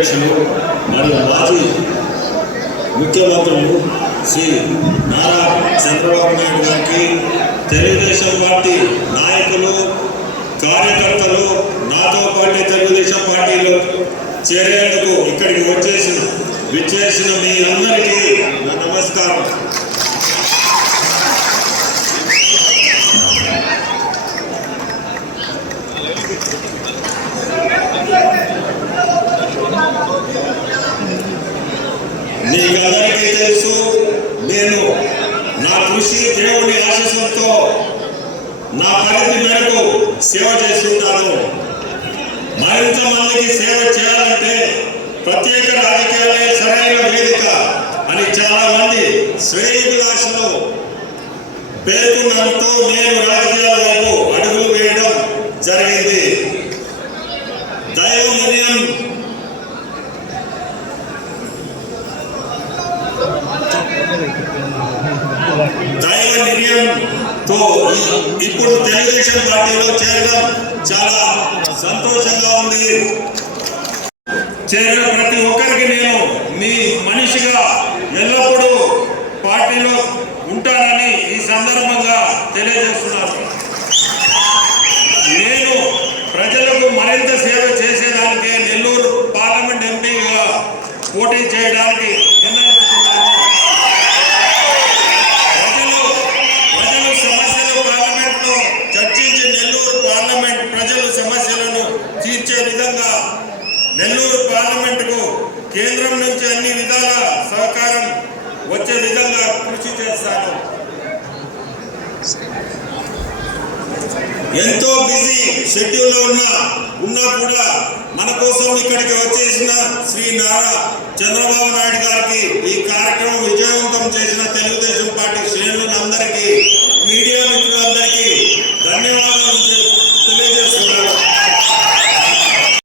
అధ్యక్షులు మరియు మాజీ ముఖ్యమంత్రులు శ్రీ నారా చంద్రబాబు నాయుడు గారికి తెలుగుదేశం పార్టీ నాయకులు కార్యకర్తలు నాతో పాటు తెలుగుదేశం పార్టీలో చేరేందుకు ఇక్కడికి వచ్చేసిన విచ్చేసిన మీ అందరికీ నా మీకు మీకందరికీ తెలుసు నేను నా కృషి దేవుని ఆశీస్సులతో నా పరిధి మేరకు సేవ చేస్తున్నాను మరింత మందికి సేవ చేయాలంటే ప్రత్యేక రాజకీయాలే సరైన వేదిక అని చాలా మంది శ్రేయభిలాషులు పేర్కొన్నంతో నేను రాజకీయాల వైపు అడుగులు వేయడం జరిగింది దైవ నిర్ణయం దైవ నిర్ణయంతో ఇప్పుడు తెలుగుదేశం పార్టీలో చేరడం చాలా సంతోషంగా ఉంది. చేరిన ప్రతి ఒక్కరికి నేను మీ మనిషిగా ఎల్లప్పుడూ పార్టీలో ఉంటానని ఈ సందర్భంగా తెలియజేస్తున్నాను. నేను ప్రజలకు మరింత సేవ చేసేదానికి నెల్లూరు పార్లమెంట్ ఎంపీగా పోటీ చేయడానికి నిర్ణయించాను ప్రజలు ప్రజలు సమస్యలు పార్లమెంట్లో చర్చించి నెల్లూరు పార్లమెంట్ ప్రజల సమస్యలను తీర్చే విధంగా నెల్లూరు పార్లమెంట్కు కేంద్రం నుంచి అన్ని విధాల సహకారం వచ్చే విధంగా కృషి చేస్తాను. ఎంతో బిజీ షెడ్యూల్లో ఉన్న ఉన్నా కూడా మన కోసం ఇక్కడికి వచ్చేసిన శ్రీ నారా చంద్రబాబు నాయుడు గారికి ఈ కార్యక్రమం విజయవంతం చేసిన తెలుగుదేశం పార్టీ శ్రేణులందరికీ